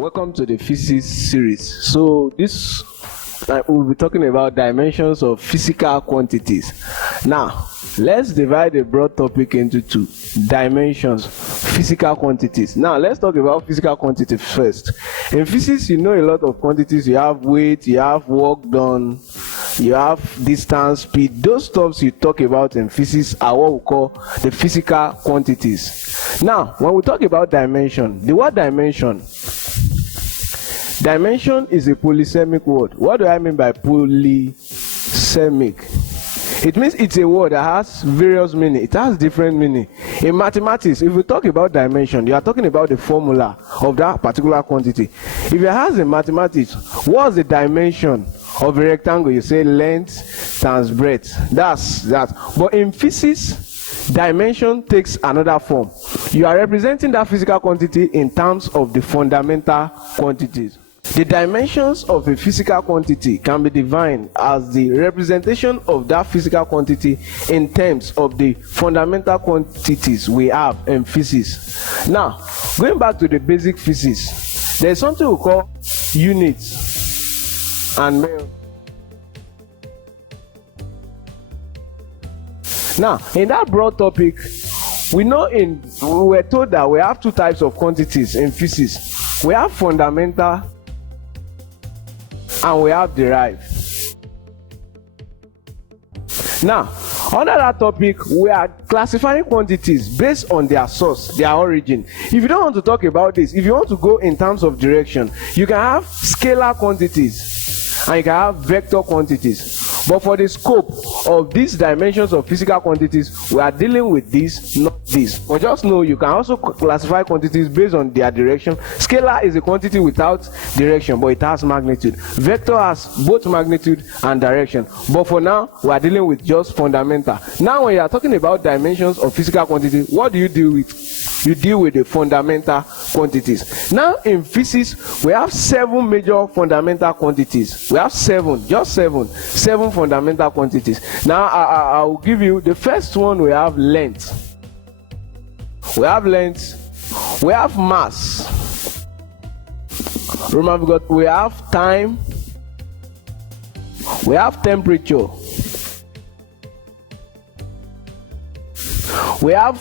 Welcome to the physics series. So this we'll be talking about dimensions of physical quantities. Now let's divide the broad topic into two dimensions, physical quantities. Now let's talk about physical quantities first. In physics, you know a lot of quantities. You have weight, you have work done, you have distance, speed. Those stuffs you talk about in physics are what we call the physical quantities. Now when we talk about dimension, the word dimension is a polysemic word. What do I mean by polysemic? It means it's a word that has various meaning. It has different meaning. In mathematics, if we talk about dimension, you are talking about the formula of that particular quantity. If you ask in mathematics, what's the dimension of a rectangle? You say length times breadth. That's that. But in physics, dimension takes another form. You are representing that physical quantity in terms of the fundamental quantities. The dimensions of a physical quantity can be defined as the representation of that physical quantity in terms of the fundamental quantities we have in physics. Now, going back to the basic physics, there is something we call units and measures. Now, in that broad topic, we were told that we have two types of quantities in physics. We have fundamental and we have derived. Now, under that topic, we are classifying quantities based on their source, their origin. If you don't want to talk about this, if you want to go in terms of direction, you can have scalar quantities and you can have vector quantities. But for the scope of these dimensions of physical quantities, we are dealing with this, not this. But just know you can also classify quantities based on their direction. Scalar is a quantity without direction, but it has magnitude. Vector has both magnitude and direction. But for now, we are dealing with just fundamental. Now, when you are talking about dimensions of physical quantity, what do you deal with? You deal with the fundamental quantities. Now, in physics, we have 7 major fundamental quantities. We have 7 fundamental quantities. Now, I will give you the first one. We have length. We have length. We have mass. Remember, we have time. We have temperature. We have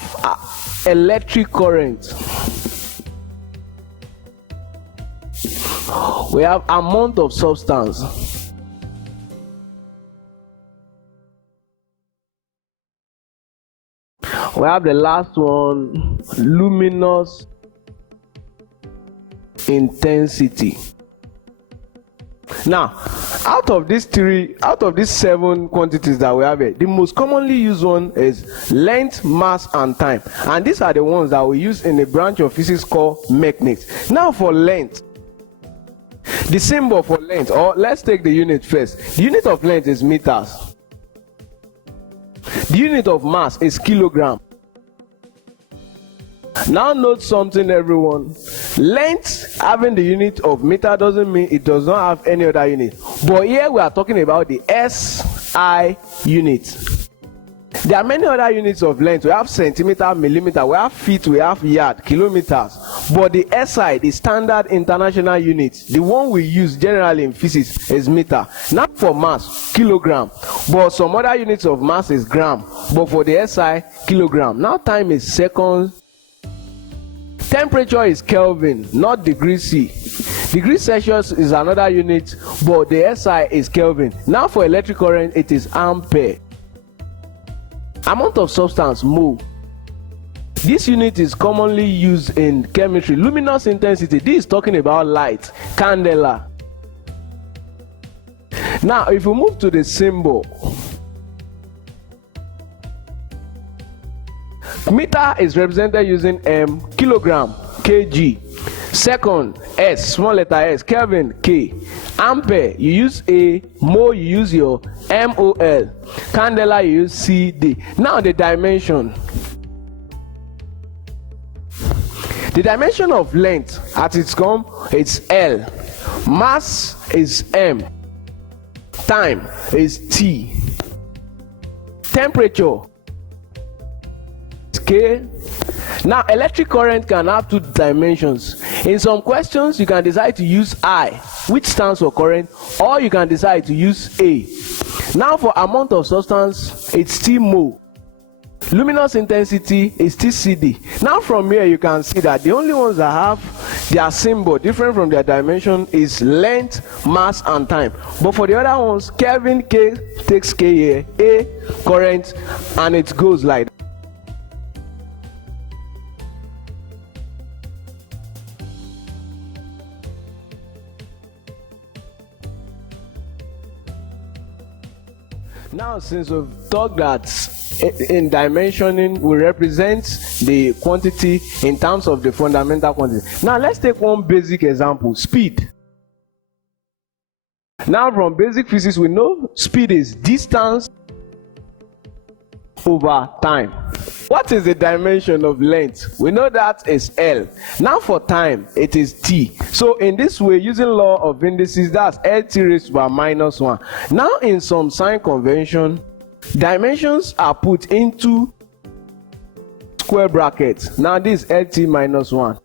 electric current. We have amount of substance. We have the last one, luminous intensity. Now, out of these 7 quantities that we have here, the most commonly used one is length, mass, and time. And these are the ones that we use in a branch of physics called mechanics. Now, for length, the symbol for length, or let's take the unit first. The unit of length is meters. The unit of mass is kilogram. Now note something, everyone. Length having the unit of meter doesn't mean it does not have any other unit. But here we are talking about the SI unit. There are many other units of length. We have centimeter, millimeter, we have feet, we have yard, kilometers. But the SI, the standard international unit, the one we use generally in physics, is meter. Now for mass, kilogram. But some other units of mass is gram. But for the SI, kilogram. Now time is seconds. Temperature is Kelvin, not degrees C. Degrees Celsius is another unit, but the SI is Kelvin. Now for electric current, it is ampere. Amount of substance, mole. This unit is commonly used in chemistry. Luminous intensity, this is talking about light, candela. Now if we move to the symbol, meter is represented using M, kilogram, kg, second, S, small letter S, Kelvin, K, ampere, you use A, mole, you use your MOL, candela, you use CD. Now the dimension. The dimension of length at its come, it's L, mass is M, time is T, temperature K. Now electric current can have 2 dimensions. In some questions, you can decide to use I, which stands for current, or you can decide to use A. Now for amount of substance, it's T mole. Luminous intensity is TCD. Now from here you can see that the only ones that have their symbol different from their dimension is length, mass and time. But for the other ones, Kelvin, K takes K here, A current, and it goes like that. Now since we've talked that in dimensioning we represent the quantity in terms of the fundamental quantity. Now let's take one basic example, speed. Now from basic physics we know speed is distance over time. What is the dimension of length? We know that is L. Now for time it is T. So in this way, using law of indices, that's LT raised to power minus 1. Now in some sign convention, dimensions are put into square brackets. Now this is LT minus 1.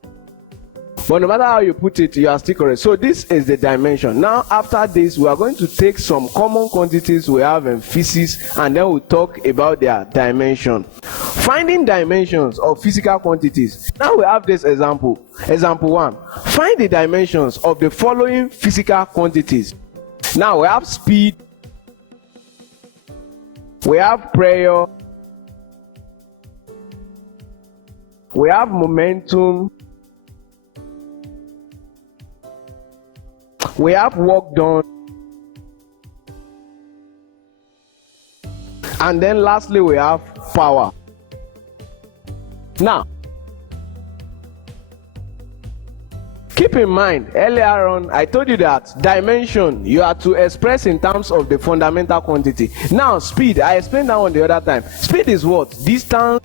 But no matter how you put it, you are still correct. So this is the dimension. Now after this, we are going to take some common quantities we have in physics, and then we'll talk about their dimension. Finding dimensions of physical quantities. Now we have this example. Example 1. Find the dimensions of the following physical quantities. Now we have speed, we have pressure, we have momentum, we have work done, and then lastly we have power. Now keep in mind, earlier on I told you that dimension you are to express in terms of the fundamental quantity. Now speed, I explained that one the other time. Speed is what? Distance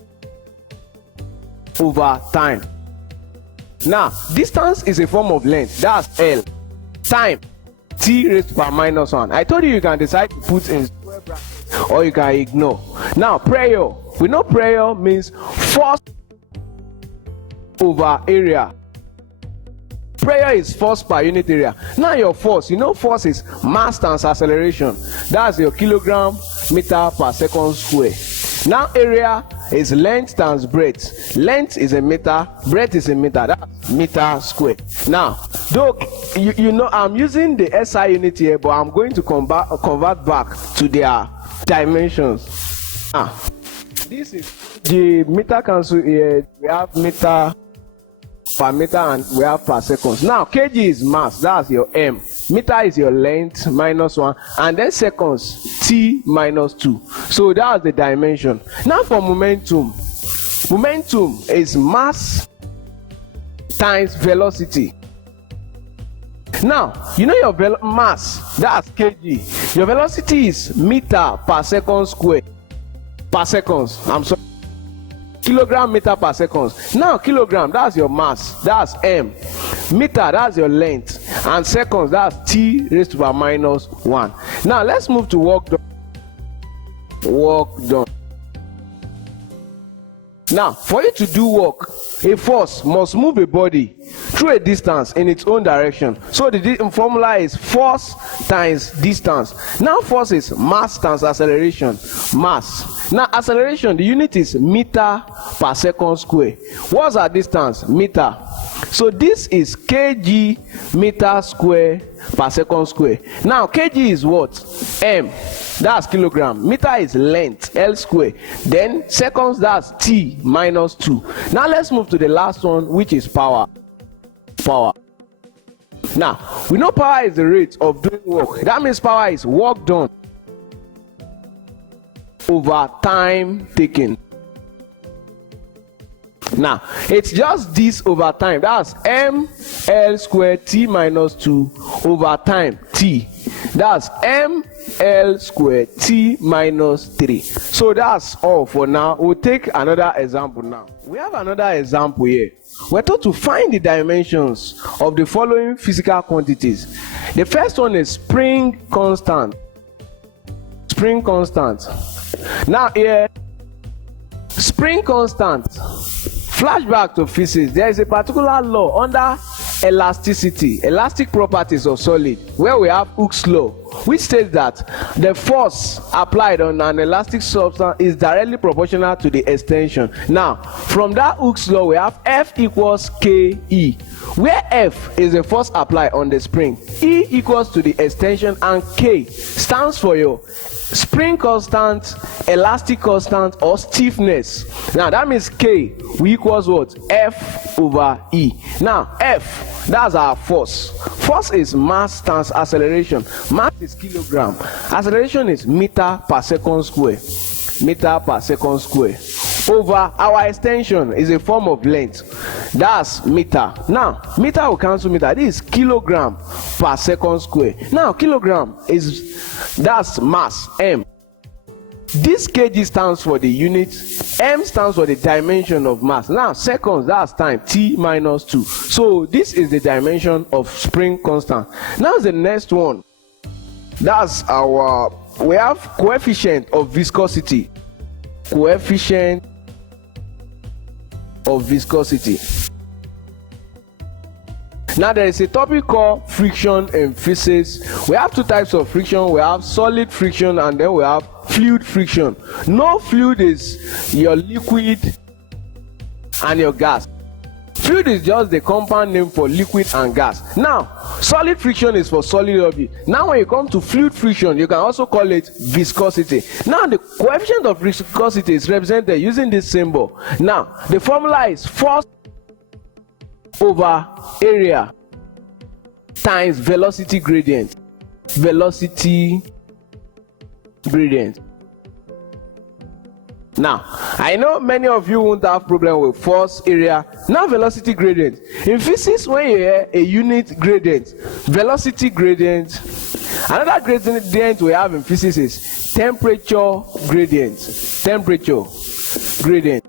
over time. Now distance is a form of length, that's L. Time, T raised to power minus 1. I told you you can decide to put in square brackets or you can ignore. Now pressure, we know pressure means force over area. Pressure is force per unit area. Now your force, you know force is mass times acceleration. That's your kilogram meter per second square. Now area is length times breadth. Length is a meter, breadth is a meter, that's meter square. Now though you know I'm using the SI unit here, but I'm going to convert back to their dimensions. This is the meter cancel here. We have meter per meter and we have per seconds. Now kg is mass, that's your M. Meter is your length minus 1, and then seconds T minus 2. So that's the dimension. Now for momentum. Momentum is mass times velocity. Now you know your mass, that's kg. Your velocity is meter per second square. Per seconds, I'm sorry. Kilogram meter per seconds. Now kilogram, that's your mass, that's M. Meter, that's your length, and seconds, that's T raised to power minus 1. Now let's move to work done. Work done. Now for you to do work, a force must move a body through a distance in its own direction. So the formula is force times distance. Now force is mass times acceleration. Mass. Now acceleration, the unit is meter per second square. What's our distance? Meter. So this is kg meter square per second square. Now kg is what? M. That's kilogram. Meter is length, L square. Then seconds, that's T minus 2. Now let's move to the last one, which is power. Power. Now we know power is the rate of doing work. That means power is work done over time taken. Now it's just this over time, that's M L squared T minus 2 over time T, that's M L squared T minus 3. So that's all for now. We'll take another example now. We have another example here. We're told to find the dimensions of the following physical quantities. The first one is spring constant. Spring constant. Now here, spring constant. Flashback to physics. There is a particular law under elasticity, elastic properties of solid, where we have Hooke's law, which states that the force applied on an elastic substance is directly proportional to the extension. Now, from that Hooke's law, we have F equals KE, where F is the force applied on the spring, E equals to the extension, and K stands for your spring constant, elastic constant, or stiffness. Now that means K equals what? F over E. Now F, that's our force. Force is mass times acceleration. Mass is kilogram. Acceleration is meter per second square. Meter per second square. Over our extension is a form of length. That's meter. Now meter will cancel meter. This is kilogram per second square. Now kilogram that's mass, M. This kg stands for the unit, M stands for the dimension of mass. Now seconds, that's time, T minus 2. So this is the dimension of spring constant. Now the next one, that's our, we have coefficient of viscosity. Coefficient of viscosity. Now there is a topic called friction in physics. We have two types of friction. We have solid friction and then we have fluid friction. No fluid is your liquid and your gas. Fluid is just the compound name for liquid and gas. Now solid friction is for solid object. Now when you come to fluid friction, you can also call it viscosity. Now the coefficient of viscosity is represented using this symbol. Now the formula is force over area times velocity gradient. Velocity gradient. Now I know many of you won't have problem with force, area. Now velocity gradient. In physics, when you hear a unit gradient, velocity gradient, another gradient we have in physics is temperature gradient. Temperature gradient.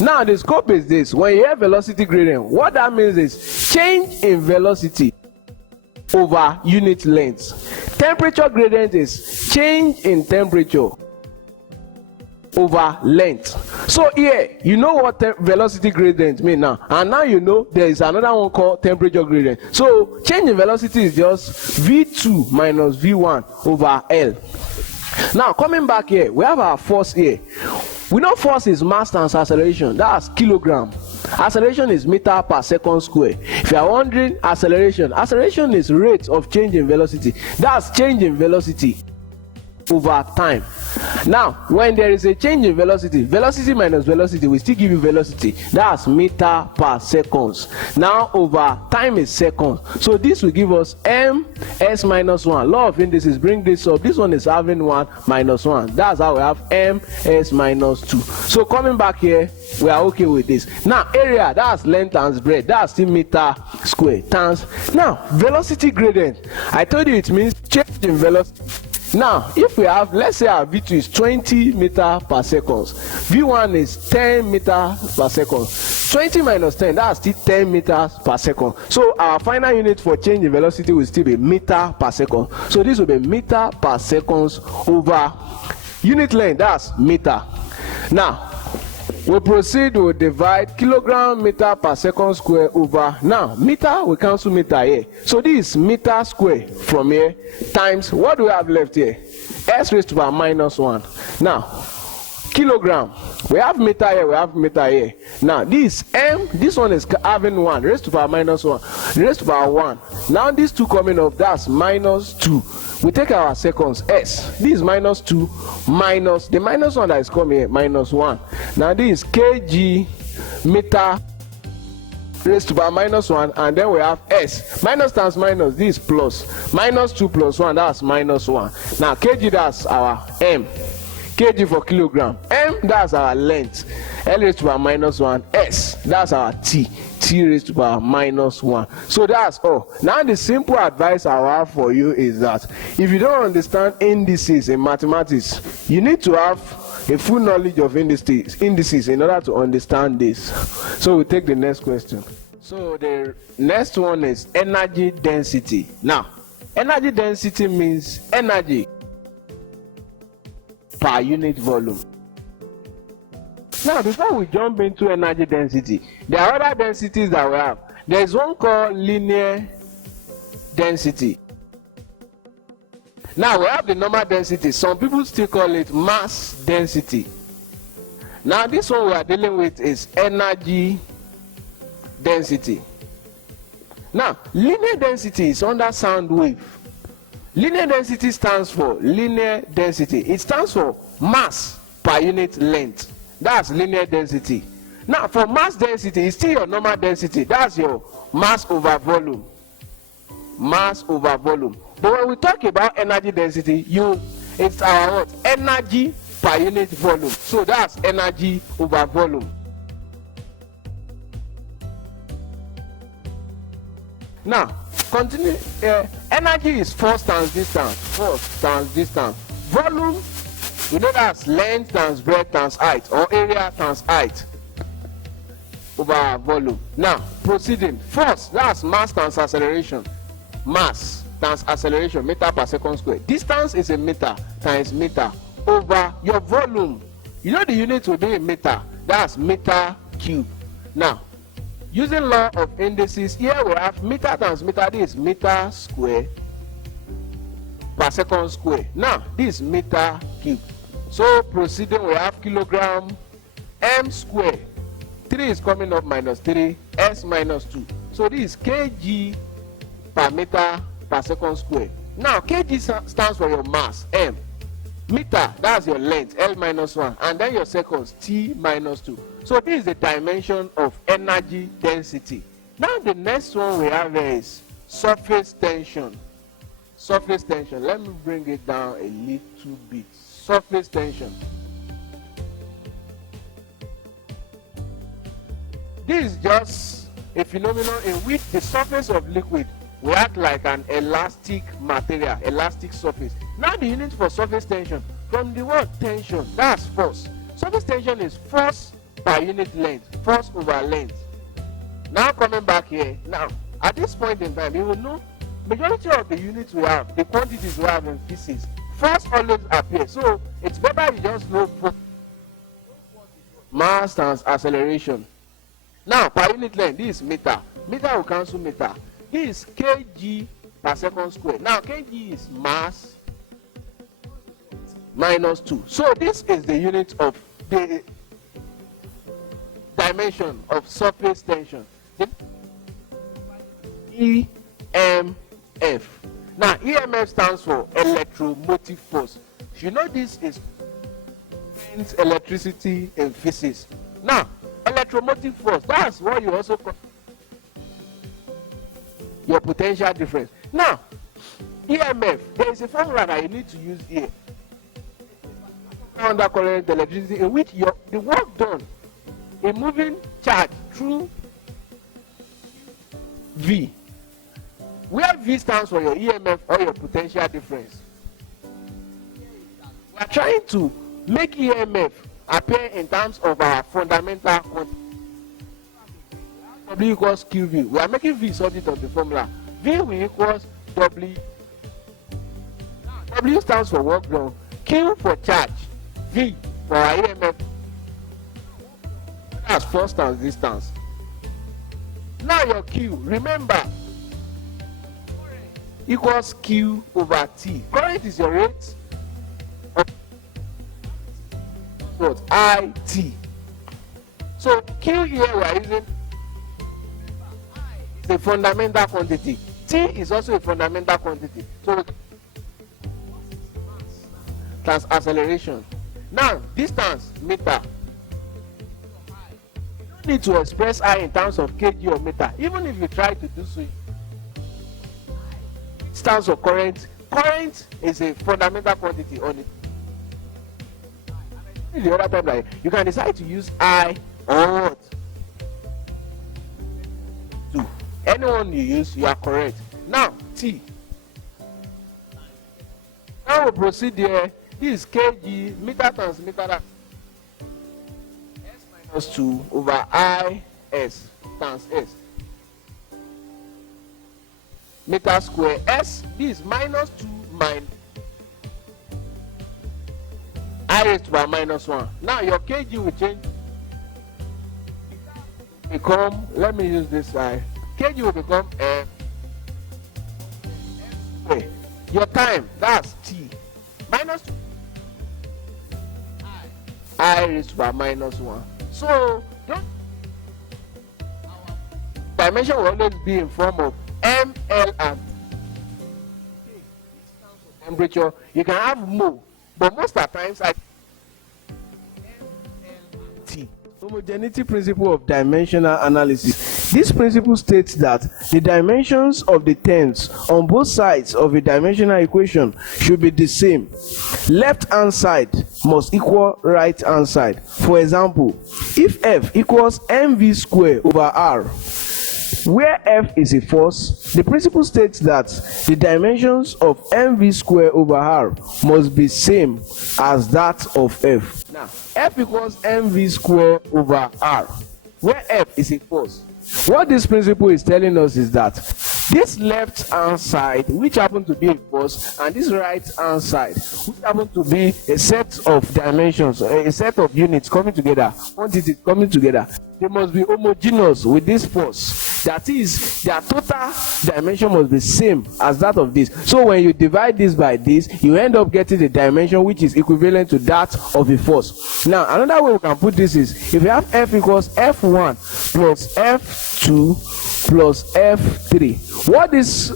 Now the scope is this. When you hear velocity gradient, what that means is change in velocity over unit length. Temperature gradient is change in temperature over length. So here you know what velocity gradient mean now, and now you know there is another one called temperature gradient. So change in velocity is just v2 minus v1 over L. Now coming back here, we have our force here. We know force is mass times acceleration. That's kilogram. Acceleration is meter per second square. If you are wondering, acceleration is rate of change in velocity. That's change in velocity over time. Now when there is a change in velocity, velocity minus velocity will still give you velocity. That's meter per seconds. Now over time is seconds. So this will give us ms minus 1. Law of indices, bring this up. This one is having 1 minus 1. That's how we have ms minus 2. So coming back here, we are okay with this. Now area, that's length times breadth. That's still meter square times. Now velocity gradient, I told you it means change in velocity. Now if we have, let's say our v2 is 20 meter per second, v1 is 10 meter per second, 20 minus 10, that's still 10 meters per second. So our final unit for change in velocity will still be meter per second. So this will be meter per seconds over unit length, that's meter. Now we proceed to divide kilogram meter per second square over, now meter, we cancel meter here. So this is meter square from here times, what do we have left here? S raised to the power minus 1. Now kilogram, we have meter here, we have meter here. Now this m, this one is having 1 raised to the power minus 1 raised to the power 1. Now these two coming up, that's minus 2. We take our seconds, s, this is minus 2 minus the minus 1 that is coming here, minus 1. Now this is kg meter raised to the power minus 1, and then we have s, minus times minus, this is plus, minus 2 plus 1, that's minus 1. Now kg, that's our m, kg for kilogram, m, that's our length, L raised to the power minus 1, s, that's our t, t raised to the power minus 1. So that's all. Now the simple advice I have for you is that if you don't understand indices in mathematics, you need to have a full knowledge of indices in order to understand this. So we take the next question. So the next one is energy density. Now energy density means energy per unit volume. Now before we jump into energy density, there are other densities that we have. There is one called linear density. Now we have the normal density. Some people still call it mass density. Now this one we are dealing with is energy density. Now linear density is under sound wave. Linear density stands for linear density. It stands for mass per unit length. That's linear density. Now for mass density, it's still your normal density. That's your mass over volume. Mass over volume. But when we talk about energy density, it's our what? Energy per unit volume. So that's energy over volume. Now continue. Energy is force times distance. Force times distance. Volume, we know that's length times breadth times height, or area times height over volume. Now proceeding. Force, that's mass times acceleration. Mass times acceleration, meter per second square. Distance is a meter times meter over your volume. You know the unit will be a meter. That's meter cube. Now using law of indices, here we have meter times meter. This is meter square per second square. Now this is meter cube. So proceeding, we have kilogram m square. 3 is coming up minus 3, s minus 2. So this is kg per meter per second square. Now kg stands for your mass, m. Meter, that's your length, L minus 1. And then your seconds, T minus 2. So this is the dimension of energy density. Now the next one we have is surface tension. Surface tension. Let me bring it down a little bit. Surface tension. This is just a phenomenon in which the surface of liquid will act like an elastic material, elastic surface. Now the unit for surface tension, from the word tension, that's force. Surface tension is force per unit length, force over length. Now coming back here, now at this point in time, you will know majority of the units we have, the quantities we have in physics, force always appears. So it's better you just know force. Mass times acceleration. Now per unit length, this is meter. Meter will cancel meter. This is kg per second square. Now kg is mass minus 2. So this is the unit of the dimension of surface tension. EMF. Now EMF stands for electromotive force. You know this is electricity in physics. Now electromotive force, that's what you also call your potential difference. Now EMF, there is a formula that you need to use here. Under current electricity, in which the work done in moving charge through V, where V stands for your EMF or your potential difference. We are trying to make EMF appear in terms of our fundamental quantity. W equals QV. We are making V subject of the formula. V will equals W. W stands for work done. Q for charge. V for our EMF. That's force times distance. Now your Q, remember, equals Q over T. Current is your rate of what? IT. So Q here we are using the fundamental quantity. T is also a fundamental quantity. So times acceleration. Now distance, meter. You don't need to express I in terms of kg or meter. Even if you try to do so, stands for current. Current is a fundamental quantity on it. The other time, like, you can decide to use I or what. Two. Anyone you use, you are correct. Now T. Now we'll proceed here. This is kg, meter times meter. S minus 2 over I S times S. Meter square. S, this is minus 2 minus I raised to power minus 1. Now your kg will change. Become, let me use this side. kg will become m square. Your time, that's t, minus I raised to power minus 1. So don't, dimension will always be in form of m, l, and temperature. You can have mole, but most of the times I T. Homogeneity principle of dimensional analysis. This principle states that the dimensions of the terms on both sides of a dimensional equation should be the same. Left hand side must equal right hand side. For example, if f equals mv squared over r, where f is a force, the principle states that the dimensions of mv squared over r must be same as that of f. Now, f equals mv squared over r, where f is a force. What this principle is telling us is that this left hand side, which happen to be a force, and this right hand side, which happen to be a set of dimensions, a set of units coming together, quantities coming together, they must be homogeneous with this force. That is, their total dimension must be same as that of this. So when you divide this by this, you end up getting the dimension which is equivalent to that of a force. Now, another way we can put this is, if you have f equals f1 plus f2 plus f3. What this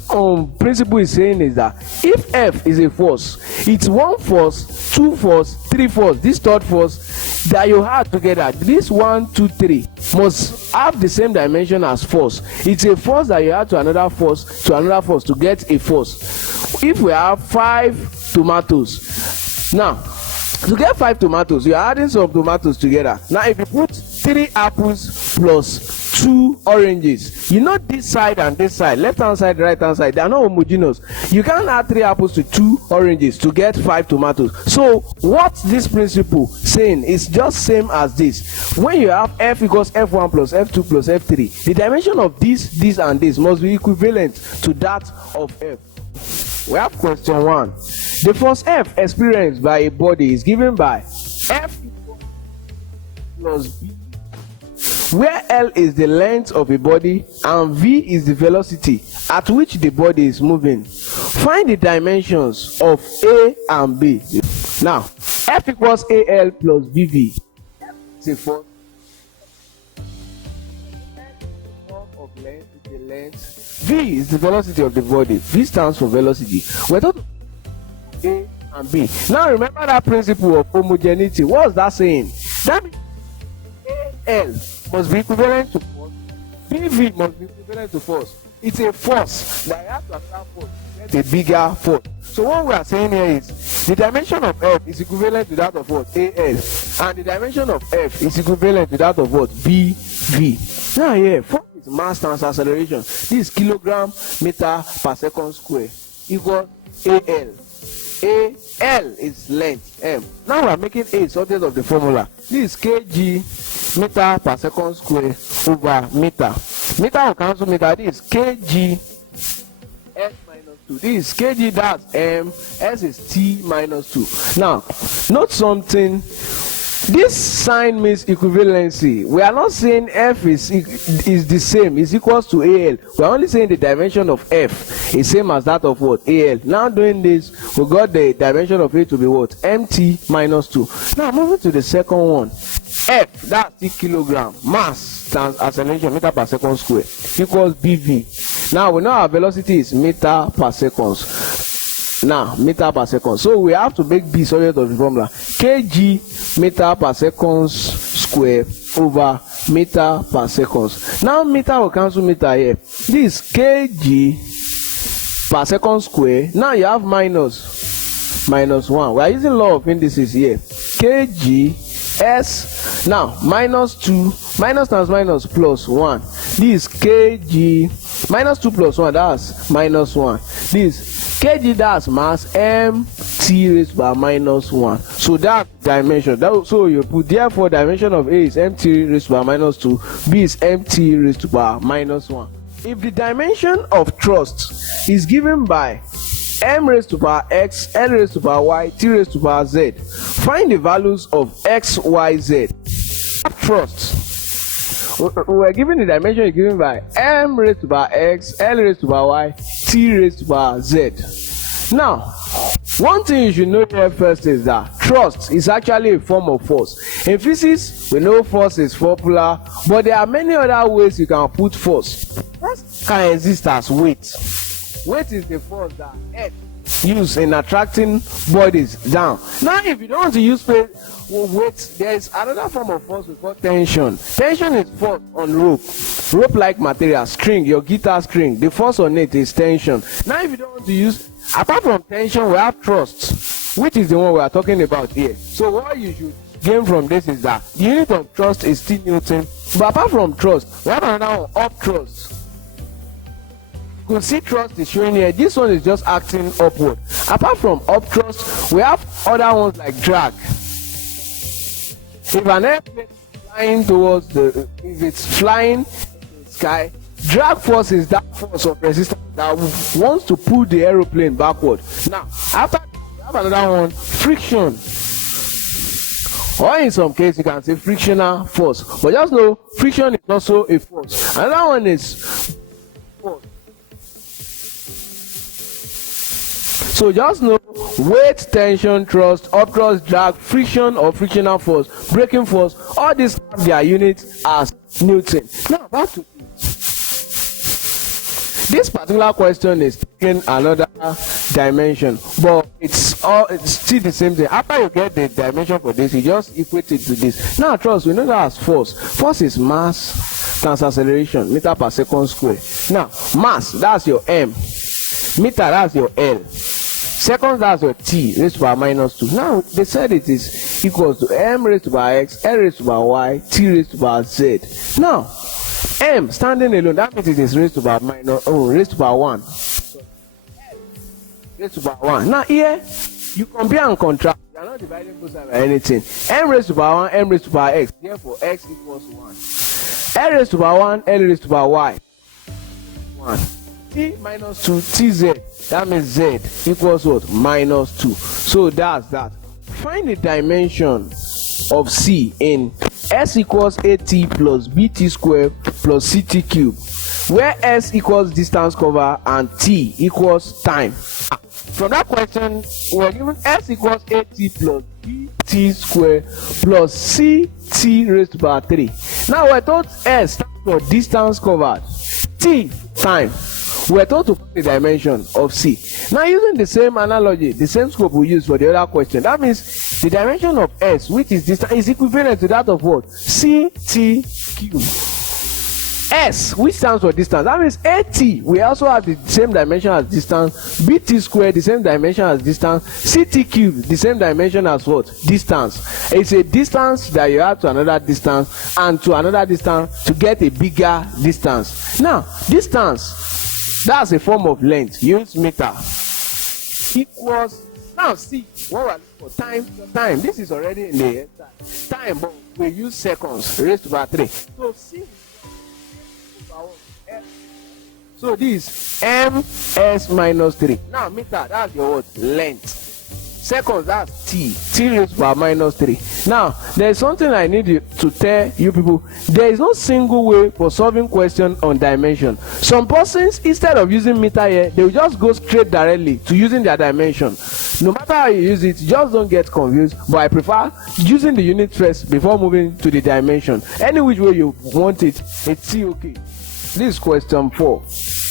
principle is saying is that if f is a force, it's one force, two force, three force, this third force that you add together, this 1, 2, 3 must have the same dimension as force. It's a force that you add to another force to get a force. If we have 5 tomatoes, now to get 5 tomatoes, you are adding some tomatoes together. Now if you put 3 apples plus 2 oranges, you know this side and this side, left hand side, right hand side, they are not homogeneous. You can't add 3 apples to 2 oranges to get 5 tomatoes. So what this principle saying is just same as this. When you have f equals f1 plus f2 plus f3, the dimension of this and this must be equivalent to that of f. We have question 1. The force F experienced by a body is given by F plus B, where L is the length of a body and V is the velocity at which the body is moving. Find the dimensions of A and B. Now, F equals AL plus BV. F is a force. Of length is the length. V is the velocity of the body. V stands for velocity. We're talking A and B. Now remember that principle of homogeneity. What's that saying? That means AL must be equivalent to force, BV must be equivalent to force. It's a force that you have to another force to get a bigger force. So what we are saying here is the dimension of F is equivalent to that of what? AL, and the dimension of F is equivalent to that of what? BV. Now here, force is mass times acceleration. This is kilogram meter per second square equal AL. AL is length M. Now we are making A subject of the formula. This is kg meter per second square over meter. Meter will cancel meter. This is kg S minus 2. This is kg, that's M. S is T minus 2. Now, note something. This sign means equivalency. We are not saying F is the same, is equals to AL. We are only saying the dimension of F is same as that of what? AL. Now doing this, we got the dimension of A to be what? MT minus 2. Now moving to the second one. F, that's the kilogram, mass times acceleration, meter per second square, equals BV. Now we know our velocity is meter per second. Now, meter per second. So we have to make B subject of the formula. Kg meter per second square over meter per second. Now meter will cancel meter here. This kg per second square. Now you have minus 1. We are using law of indices here. Kg S. Now minus 2. Minus times minus plus 1. This kg minus 2 plus 1. That's minus 1. This kg, that's mass, mt raised by minus 1. So that dimension, so you put, therefore dimension of A is mt raised by minus 2, B is mt raised by minus 1. If the dimension of thrust is given by m raised to power x, l raised to power y, t raised to power z, find the values of x, y, z. Thrust. we're given the dimension is given by m raised to power x, l raised to power y, t raised to power z. Now, one thing you should know here first is that thrust is actually a form of force. In physics, we know force is popular, but there are many other ways you can put force. Force can exist as weight. Weight is the force that Earth uses in attracting bodies down. Now, if you don't want to use weight, there is another form of force we call tension. Tension is force on rope. Rope-like material, string, your guitar string. The force on it is tension. Now, if you don't want to use, apart from tension, we have thrust, which is the one we are talking about here. So what you should gain from this is that the unit of thrust is still Newton. But apart from thrust, we have another one, up thrust. You can see thrust is showing here. This one is just acting upward. Apart from up thrust, we have other ones like drag. If an airplane is flying towards if it's flying in the sky, drag force is that force of resistance that wants to pull the aeroplane backward. Now, after that, we have another one, friction. Or in some cases, you can say frictional force. But just know, friction is also a force. Another one is force. So just know weight, tension, thrust, up thrust, drag, friction or frictional force, braking force, all these have their units as Newton. Now back to this particular question is taking another dimension, but it's still the same thing. After you get the dimension for this, you just equate it to this. Now thrust, we know that as force. Force is mass times acceleration, meter per second square. Now mass, that's your m. Meter, that's your L. Seconds, that's your T raised to power minus 2. Now, they said it is equals to m raised to power x, l raised to power y, t raised to power z. Now, m standing alone, that means it is raised to power raised to power 1. Raised to power 1. Now, here, you compare and contrast. You are not dividing both sides by anything. M raised to power 1, m raised to power x. Therefore, x equals 1. L raised to power 1, L raised to power y. 1. T minus 2, tz. That means z equals what? Minus 2. So that's that. Find the dimension of C in S equals AT plus BT squared plus CT cubed, where S equals distance covered and T equals time. From that question, we're given S equals AT plus BT squared plus CT raised to power 3. Now we're told S stands for distance covered, T time. We're told to find the dimension of C. Now, using the same analogy, the same scope we use for the other question, that means the dimension of S, which is distance, is equivalent to that of what? CT cubed. S, which stands for distance, that means AT, we also have the same dimension as distance, BT squared, the same dimension as distance, CT cubed, the same dimension as what? Distance. It's a distance that you add to another distance and to another distance to get a bigger distance. Now, distance, that's a form of length. Use meter equals, now see what we're looking for, time. This is already in the time, but we use seconds raised to power 3. So C, so this ms minus 3. Now meter, that's your what? Length. Seconds, that's t raised to power minus 3. Now there is something I need to tell you people. There is no single way for solving question on dimension. Some persons, instead of using meter here, they will just go straight directly to using their dimension. No matter how you use it, just don't get confused. But I prefer using the unit first before moving to the dimension. Any which way you want it, it's still okay. This is question 4.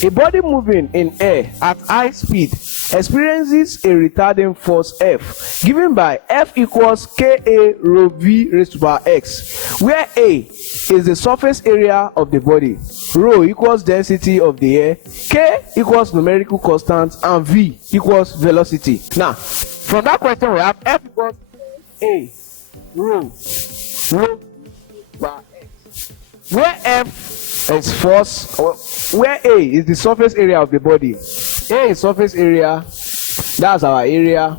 A body moving in air at high speed experiences a retarding force F, given by F equals Ka rho V raised to power x, where A is the surface area of the body, rho equals density of the air, K equals numerical constant, and V equals velocity. Now, from that question we have F equals A rho by x, where F is force, or where A is the surface area of the body. A is surface area, that's our area.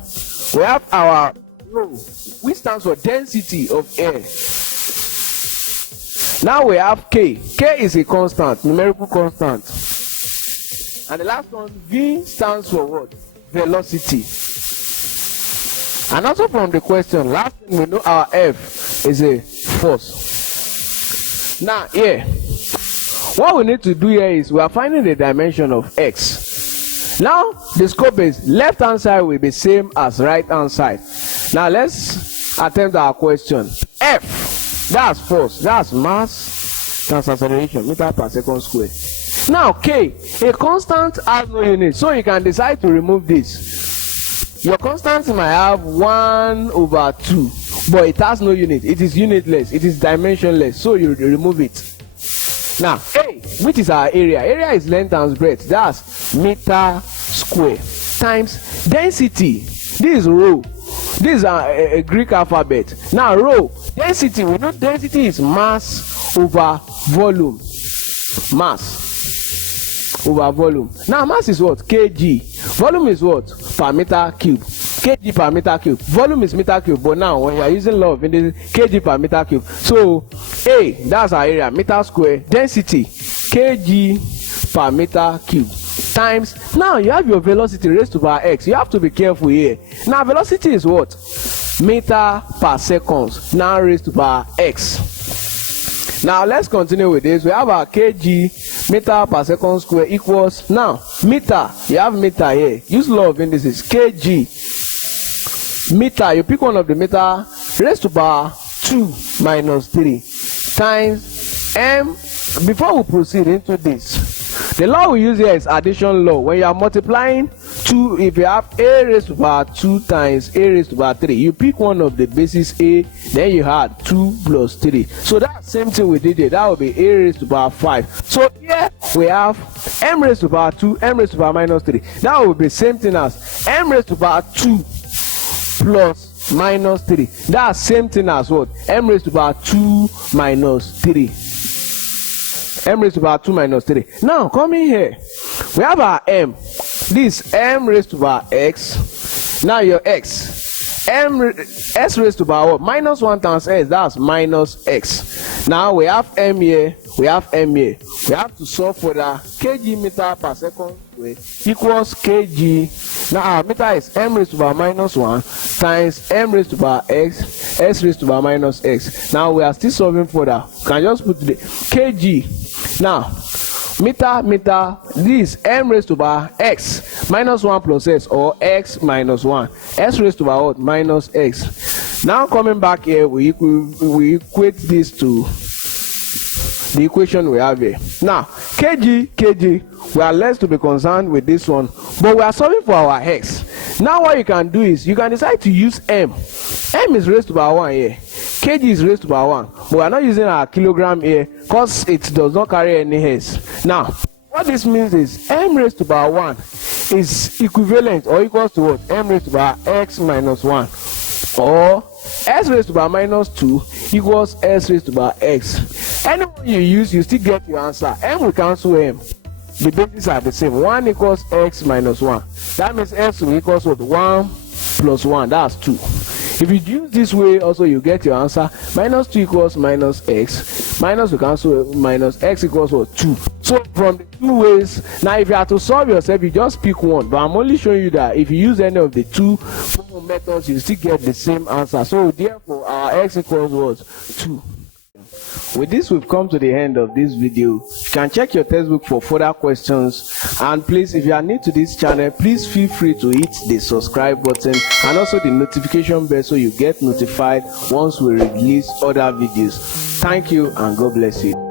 We have our rho, which stands for density of air. Now we have K. K is a constant, numerical constant. And the last one, V, stands for what? Velocity. And also from the question, last thing we know our F is a force. Now here, what we need to do here is we are finding the dimension of x. Now the scope is left hand side will be same as right hand side. Now let's attempt our question. F, that's force, that's mass times acceleration, meter per second square. Now k, a constant has no unit, so you can decide to remove this. Your constant might have 1/2, but it has no unit. It is unitless, it is dimensionless, so you remove it. Now A, which is our area. Area is length times breadth, that's meter square times density. This is rho. This is a Greek alphabet. Now rho, density, we know density is mass over volume. Mass over volume. Now mass is what? Kg. Volume is what? Per meter cube. Kg per meter cube. Volume is meter cube, but now when you are using law of integration, kg per meter cube. So A, that's our area, meter square. Density, kg per meter cube. Times, now you have your velocity raised to power x. You have to be careful here. Now velocity is what? Meter per second. Now raised to power x. Now let's continue with this. We have our kg meter per second square equals, now meter, you have meter here, use law of indices, kg meter, you pick one of the meter, raised to power 2 minus 3 times m. Before we proceed into this, the law we use here is addition law. When you are multiplying 2, if you have a raised to power 2 times a raised to power 3, you pick one of the bases a, then you add 2 plus 3. So that same thing we did here, that will be a raised to power 5. So here we have m raised to power 2, m raised to power minus 3. That will be same thing as m raised to power 2 plus minus 3. That's same thing as what? M raised to power 2 minus 3. M raised to power 2 minus 3. Now coming here, we have our m. This m raised to power x. Now your x. S raised to power what? Minus 1 times s, that's minus x. Now we have m here, we have m here. We have to solve for the kg meter per second square equals kg. Now our meter is m raised to power minus 1 times m raised to power x, s raised to power minus x. Now we are still solving for that. You can just put the kg. Now meter, this m raised to power x minus 1 plus s, or x minus 1, s raised to power what? Minus x. Now coming back here, we equate this to the equation we have here. Now kg, we are less to be concerned with this one, but we are solving for our x. Now what you can do is you can decide to use m. M is raised to power 1 here, kg is raised to power 1, but we are not using our kilogram here because it does not carry any s. Now what this means is m raised to power 1 is equivalent or equals to what? M raised to power x minus 1, or s raised to power minus 2 equals s raised to power x. Anyone you use, you still get your answer. M will cancel m. The bases are the same. 1 equals x minus 1. That means s will equals what? 1 plus 1, that's 2. If you use this way also, you get your answer. Minus 2 equals minus x. Minus will cancel, minus x equals what? 2. So from the two ways, now if you have to solve yourself, you just pick one. But I'm only showing you that if you use any of the two methods, you still get the same answer. So therefore, our x equals what? 2. With this, we've come to the end of this video. You can check your textbook for further questions, and please, if you are new to this channel, please feel free to hit the subscribe button and also the notification bell so you get notified once we release other videos. Thank you and God bless you.